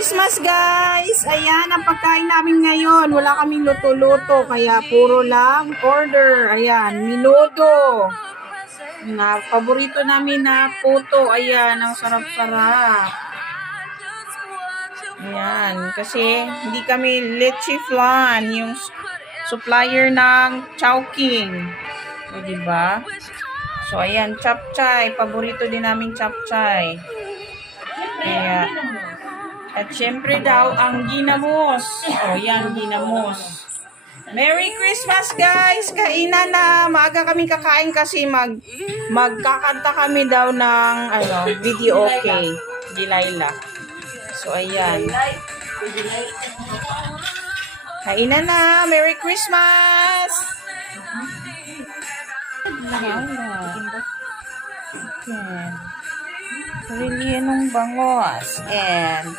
Christmas, guys! Ayan, ang pagkain namin ngayon. Wala kaming luto-luto, kaya puro lang order. Ayan, minuto. Na paborito namin na puto. Ayan, ang sarap-sarap. Ayan, kasi hindi kami leche flan, yung supplier ng Chowking. O, diba? So, ayan, chapchay. Paborito din namin chapchay. Kaya, at syempre daw, ang ginamos. O, yan, ginamos. Merry Christmas, guys! Kainan na. Maaga kami kakain kasi magkakanta kami daw ng video okay. Gilayla. So, ayan. Kainan na. Merry Christmas! Ayan. Really, anong bangos. And